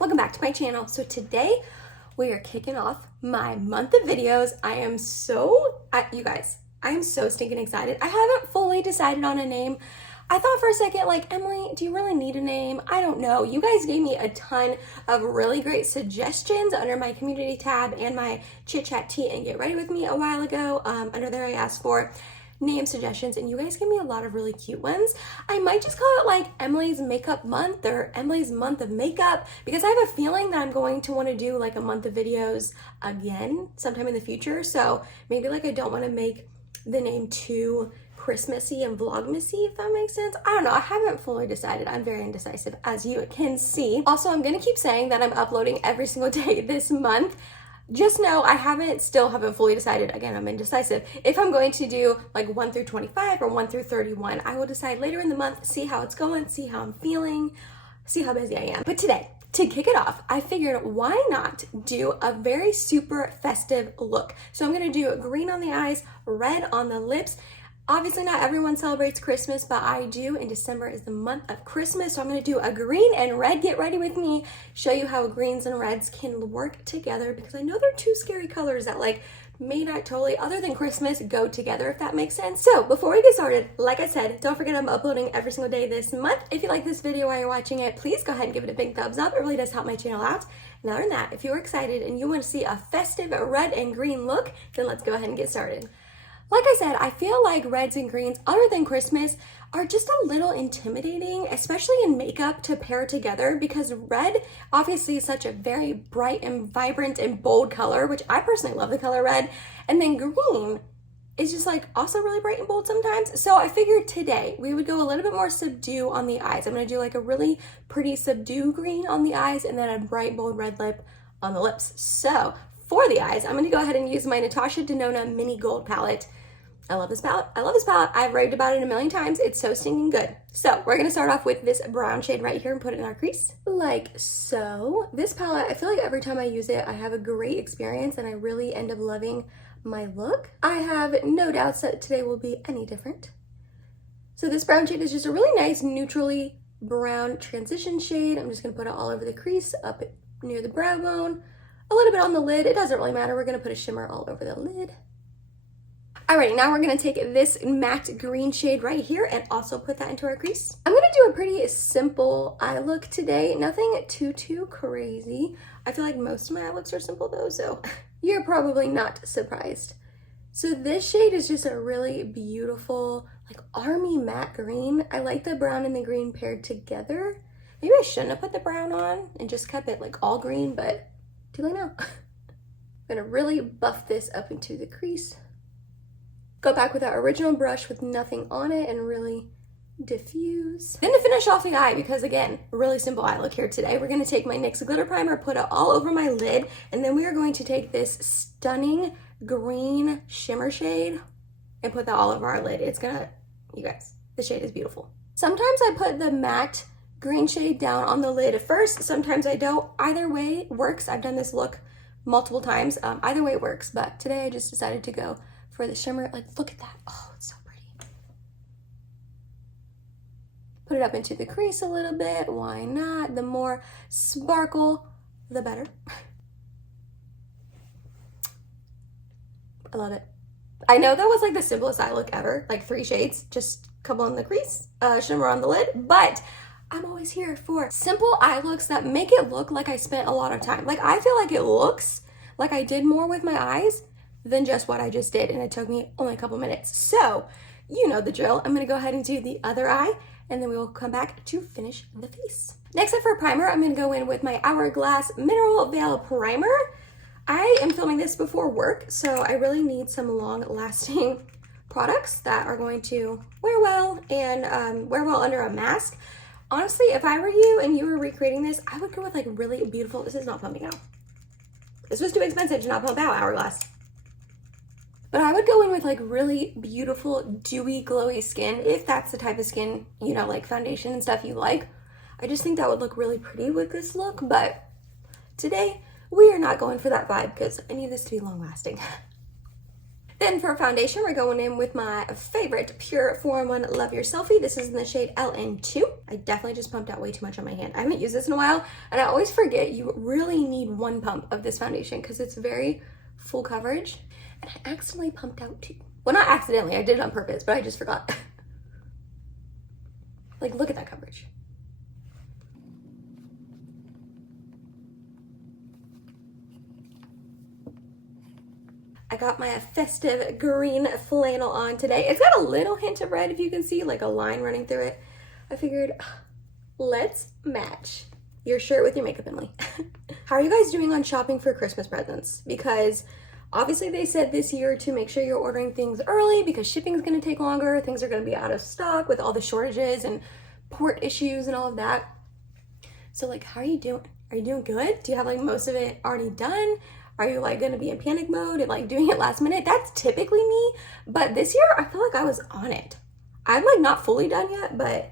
welcome back to my channel. So today we are kicking off my month of videos. You guys, I am so stinking excited. I haven't fully decided on a name. I thought for a second, like, Emily, do you really need a name? I don't know. You guys gave me a ton of really great suggestions under my community tab and my chit chat tea and get ready with me a while ago. Under there I asked for name suggestions and you guys gave me a lot of really cute ones. I might just call it like Emily's makeup month or Emily's month of makeup, because I have a feeling that I'm going to want to do like a month of videos again sometime in the future. So maybe like I don't want to make the name too Christmassy and vlogmassy, if that makes sense. I don't know. I haven't fully decided. I'm very indecisive, as you can see. Also, I'm gonna keep saying that I'm uploading every single day this month. Just know I still haven't fully decided. Again, I'm indecisive. If I'm going to do like 1 through 25 or 1 through 31, I will decide later in the month, see how it's going, see how I'm feeling, see how busy I am. But today, to kick it off, I figured why not do a very super festive look. So I'm gonna do green on the eyes, red on the lips. Obviously not everyone celebrates Christmas, but I do, and December is the month of Christmas. So I'm gonna do a green and red, get ready with me, show you how greens and reds can work together, because I know they're two scary colors that like may not totally, other than Christmas, go together, if that makes sense. So before we get started, like I said, don't forget I'm uploading every single day this month. If you like this video while you're watching it, please go ahead and give it a big thumbs up. It really does help my channel out. And other than that, if you're excited and you want to see a festive red and green look, then let's go ahead and get started. Like I said, I feel like reds and greens, other than Christmas, are just a little intimidating, especially in makeup, to pair together, because red obviously is such a very bright and vibrant and bold color, which I personally love the color red, and then green is just like also really bright and bold sometimes. So I figured today we would go a little bit more subdue on the eyes. I'm gonna do like a really pretty subdue green on the eyes and then a bright bold red lip on the lips. So for the eyes, I'm gonna go ahead and use my Natasha Denona Mini Gold palette. I love this palette. I love this palette. I've raved about it a million times. It's so stinking good. So we're gonna start off with this brown shade right here and put it in our crease, like so. This palette, I feel like every time I use it, I have a great experience and I really end up loving my look. I have no doubts that today will be any different. So this brown shade is just a really nice neutrally brown transition shade. I'm just gonna put it all over the crease, up near the brow bone, a little bit on the lid. It doesn't really matter. We're gonna put a shimmer all over the lid. Alright, now we're gonna take this matte green shade right here and also put that into our crease. I'm gonna do a pretty simple eye look today. Nothing too crazy. I feel like most of my eye looks are simple though, so you're probably not surprised. So this shade is just a really beautiful, like army matte green. I like the brown and the green paired together. Maybe I shouldn't have put the brown on and just kept it like all green, but too late now. I'm gonna really buff this up into the crease. Go back with our original brush with nothing on it and really diffuse. Then to finish off the eye, because again, really simple eye look here today, we're gonna take my NYX glitter primer, put it all over my lid, and then we are going to take this stunning green shimmer shade and put that all over our lid. It's gonna, you guys, the shade is beautiful. Sometimes I put the matte green shade down on the lid first, sometimes I don't. Either way works. I've done this look multiple times. Either way works, but today I just decided to go for the shimmer. Like, look at that. Oh, it's so pretty. Put it up into the crease a little bit. Why not? The more sparkle, the better. I love it. I know that was like the simplest eye look ever, like 3 shades, just a couple on the crease, shimmer on the lid, but I'm always here for simple eye looks that make it look like I spent a lot of time. Like, I feel like it looks like I did more with my eyes than just what I just did, and it took me only a couple minutes. So you know the drill. I'm gonna go ahead and do the other eye, and then we will come back to finish the face. Next up for primer, I'm gonna go in with my Hourglass Mineral Veil Primer. I am filming this before work, so I really need some long-lasting products that are going to wear well and wear well under a mask. Honestly, if I were you and you were recreating this, I would go with like really beautiful, this is not pumping out. This was too expensive to not pump out, Hourglass. But I would go in with like really beautiful, dewy, glowy skin, if that's the type of skin, you know, like foundation and stuff you like. I just think that would look really pretty with this look, but today we are not going for that vibe because I need this to be long lasting. Then for foundation, we're going in with my favorite Pure 4-in-1 Love Your Selfie. This is in the shade LN2. I definitely just pumped out way too much on my hand. I haven't used this in a while, and I always forget you really need one pump of this foundation because it's very full coverage. And I accidentally pumped out too. Well, not accidentally, I did it on purpose, but I just forgot. Like, look at that coverage. I got my Festive green flannel on today. It's got a little hint of red, if you can see, like a line running through it. I figured, let's match your shirt with your makeup, Emily. How are you guys doing on shopping for Christmas presents? Because obviously they said this year to make sure you're ordering things early because shipping is going to take longer. Things are going to be out of stock with all the shortages and port issues and all of that. So like, how are you doing? Are you doing good? Do you have like most of it already done? Are you like gonna be in panic mode and like doing it last minute? That's typically me, but this year I feel like I was on it. I'm like not fully done yet, but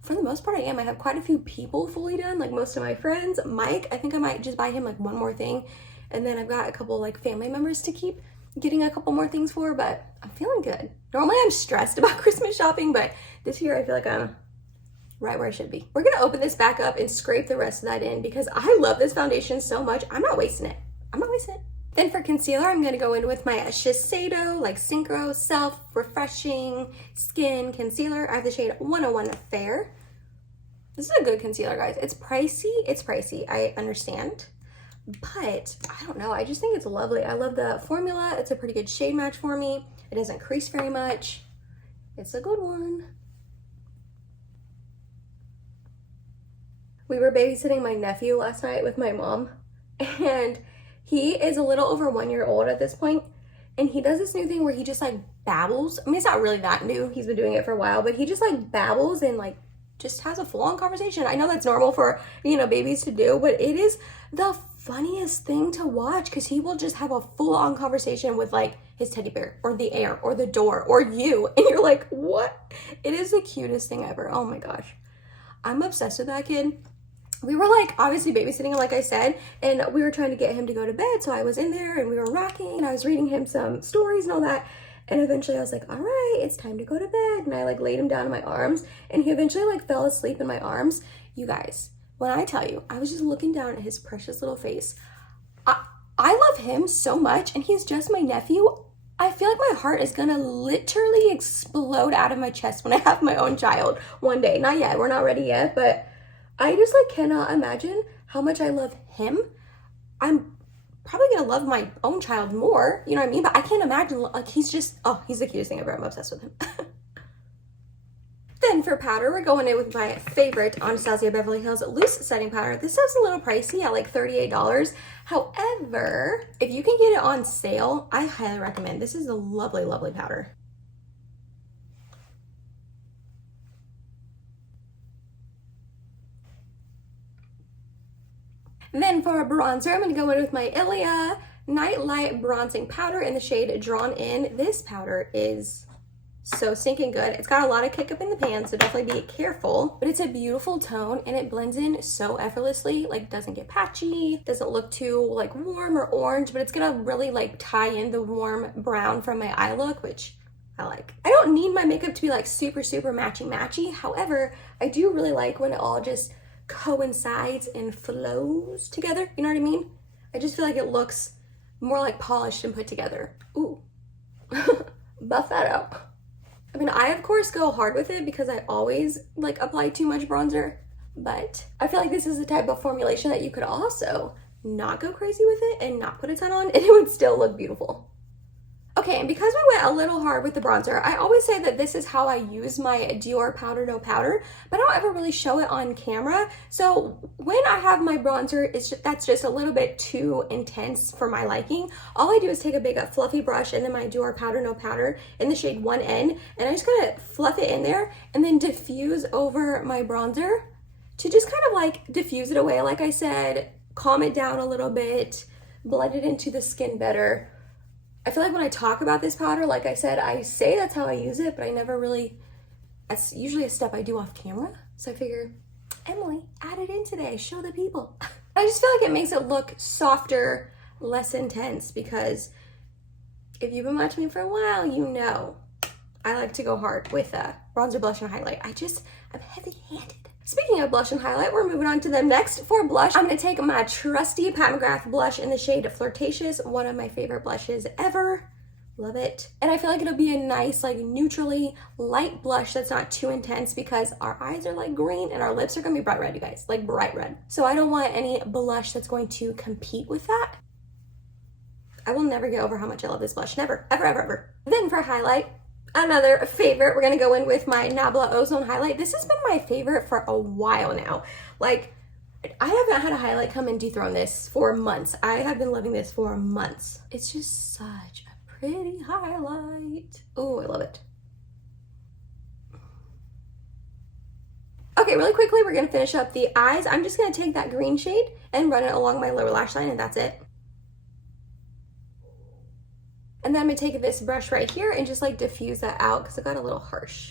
for the most part I am. I have quite a few people fully done, like most of my friends. Mike, I think I might just buy him like one more thing. And then I've got a couple like family members to keep getting a couple more things for, but I'm feeling good. Normally I'm stressed about Christmas shopping, but this year I feel like I'm right where I should be. We're gonna open this back up and scrape the rest of that in because I love this foundation so much. I'm not wasting it. I'm not wasting it. Then for concealer, I'm gonna go in with my Shiseido, like Synchro Self Refreshing Skin Concealer. I have the shade 101 Fair. This is a good concealer, guys. It's pricey, I understand. But I don't know, I just think it's lovely. I love the formula. It's a pretty good shade match for me. It doesn't crease very much. It's a good one. We were babysitting my nephew last night with my mom, and he is a little over 1 year old at this point, and he does this new thing where he just like babbles. I mean, it's not really that new. He's been doing it for a while, but he just like babbles and like just has a full-on conversation. I know that's normal for, you know, babies to do, but it is the funniest thing to watch because he will just have a full-on conversation with like his teddy bear or the air or the door or you, and you're like, what? It is the cutest thing ever. Oh my gosh. I'm obsessed with that kid. We were like obviously babysitting him, like I said, and we were trying to get him to go to bed. So I was in there and we were rocking and I was reading him some stories and all that. And eventually I was like, all right, it's time to go to bed. And I like laid him down in my arms and he eventually like fell asleep in my arms. You guys, when I tell you, I was just looking down at his precious little face. I love him so much and he's just my nephew. I feel like my heart is gonna literally explode out of my chest when I have my own child one day. Not yet, we're not ready yet, but I just like cannot imagine how much I love him. I'm probably gonna love my own child more, you know what I mean? But I can't imagine, like he's just, oh, he's the cutest thing ever. I'm obsessed with him. Then for powder, we're going in with my favorite Anastasia Beverly Hills loose setting powder. This is a little pricey at like $38. However, if you can get it on sale, I highly recommend. This is a lovely, lovely powder. And then for a bronzer, I'm going to go in with my Ilia Night Light Bronzing Powder in the shade Drawn In. This powder is so stinking good. It's got a lot of kick up in the pan, so definitely be careful. But it's a beautiful tone and it blends in so effortlessly. Like doesn't get patchy, doesn't look too like warm or orange, but it's gonna really like tie in the warm brown from my eye look, which I like. I don't need my makeup to be like super, super matchy. However, I do really like when it all just coincides and flows together. You know what I mean? I just feel like it looks more like polished and put together. Ooh, buff that out. I mean, I of course go hard with it because I always like apply too much bronzer, but I feel like this is the type of formulation that you could also not go crazy with it and not put a ton on and it would still look beautiful. Okay, and because we went a little hard with the bronzer, I always say that this is how I use my Dior Powder No Powder, but I don't ever really show it on camera. So when I have my bronzer, that's just a little bit too intense for my liking. All I do is take a big fluffy brush and then my Dior Powder No Powder in the shade 1N, and I just kind of fluff it in there and then diffuse over my bronzer to just kind of like diffuse it away, like I said, calm it down a little bit, blend it into the skin better. I feel like when I talk about this powder, like I said, I say that's how I use it, but I never really, that's usually a step I do off camera. So I figure, Emily, add it in today, show the people. I just feel like it makes it look softer, less intense because If you've been watching me for a while, you know I like to go hard with bronzer, blush, and highlight. I'm heavy-handed. Speaking of blush and highlight, we're moving on to them next. For blush, I'm going to take my trusty Pat McGrath blush in the shade Flirtatious, one of my favorite blushes ever. Love it. And I feel like it'll be a nice, like, neutrally light blush that's not too intense because our eyes are like green and our lips are going to be bright red, you guys, like bright red. So I don't want any blush that's going to compete with that. I will never get over how much I love this blush. Never, ever, ever, ever. Then for highlight, another favorite, we're gonna go in with my Nabla Ozone highlight. This has been my favorite for a while now. Like, I haven't had a highlight come and dethrone this for months. I have been loving this for months. It's just such a pretty highlight. Oh, I love it. Okay, really quickly, we're gonna finish up the eyes. I'm just gonna take that green shade and run it along my lower lash line, and that's it. And then I'm gonna take this brush right here and just like diffuse that out because it got a little harsh.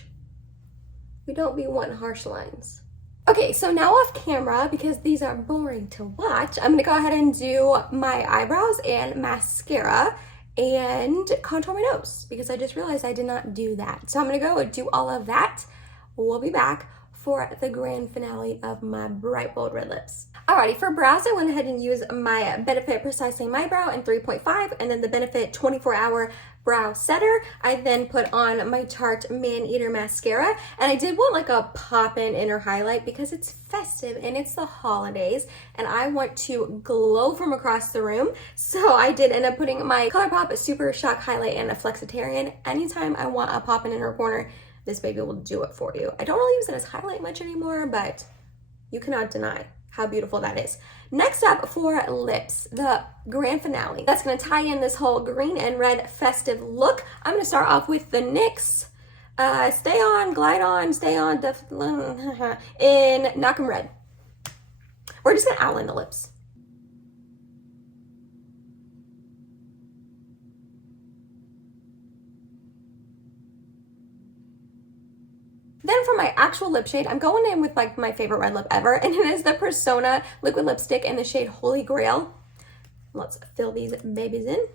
We don't be wanting harsh lines. Okay, so now off camera, because these are boring to watch, I'm gonna go ahead and do my eyebrows and mascara and contour my nose because I just realized I did not do that. So I'm gonna go do all of that. We'll be back for the grand finale of my bright bold red lips. Alrighty, for brows, I went ahead and used my Benefit Precisely My Brow in 3.5 and then the Benefit 24-Hour Brow Setter. I then put on my Tarte Man Eater Mascara, and I did want like a pop-in inner highlight because it's festive and it's the holidays and I want to glow from across the room. So I did end up putting my ColourPop Super Shock Highlight and a Flexitarian. Anytime I want a pop-in inner corner, this baby will do it for you. I don't really use it as highlight much anymore, but you cannot deny how beautiful that is. Next up for lips, the grand finale. That's gonna tie in this whole green and red festive look. I'm gonna start off with the NYX Stay On, Glide On, Stay On, in Knock 'em Red. We're just gonna outline the lips. Then for my actual lip shade, I'm going in with like my favorite red lip ever, and it is the Persona liquid lipstick in the shade Holy Grail. Let's fill these babies in.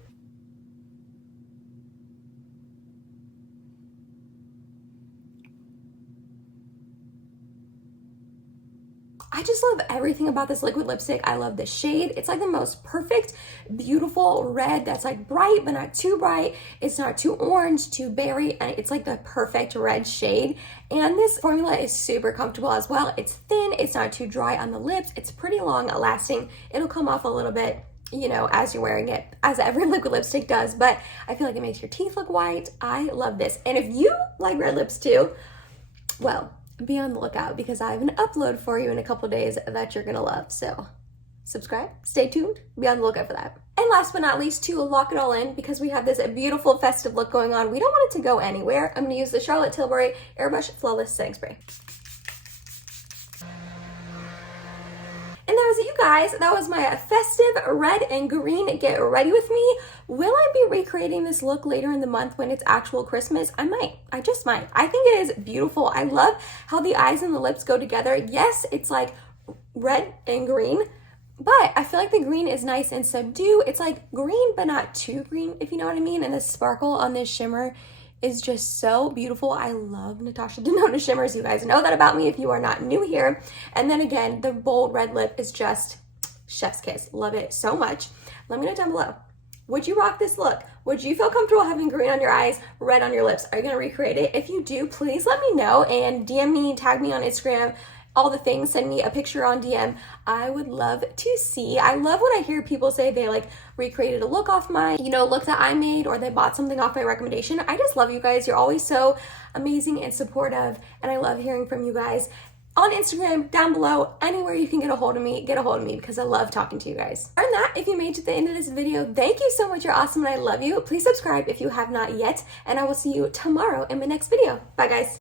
I just love everything about this liquid lipstick. I love the shade. It's like the most perfect, beautiful red that's like bright, but not too bright. It's not too orange, too berry, and it's like the perfect red shade. And this formula is super comfortable as well. It's thin, it's not too dry on the lips. It's pretty long lasting. It'll come off a little bit, you know, as you're wearing it, as every liquid lipstick does, but I feel like it makes your teeth look white. I love this. And if you like red lips too, well, be on the lookout because I have an upload for you in a couple days that you're gonna love. So subscribe, stay tuned, be on the lookout for that. And last but not least, to lock it all in, because we have this beautiful festive look going on, we don't want it to go anywhere. I'm gonna use the Charlotte Tilbury Airbrush Flawless Setting Spray. And that was it, you guys. That was my festive red and green get ready with me. Will I be recreating this look later in the month when it's actual Christmas? I might. I just might. I think it is beautiful. I love how the eyes and the lips go together. Yes, it's like red and green, but I feel like the green is nice and subdued. It's like green, but not too green, if you know what I mean. And the sparkle on this shimmer is just so beautiful. I love Natasha Denona shimmers. You guys know that about me if you are not new here. And then again, the bold red lip is just chef's kiss. Love it so much. Let me know down below. Would you rock this look? Would you feel comfortable having green on your eyes, red on your lips? Are you gonna recreate it? If you do, please let me know and DM me, tag me on Instagram, all the things, send me a picture on DM. I would love to see. I love when I hear people say they like recreated a look off my, look that I made, or they bought something off my recommendation. I just love you guys. You're always so amazing and supportive, and I love hearing from you guys. On Instagram, down below, anywhere you can get a hold of me because I love talking to you guys. Other than that, if you made it to the end of this video, thank you so much. You're awesome and I love you. Please subscribe if you have not yet, and I will see you tomorrow in my next video. Bye guys.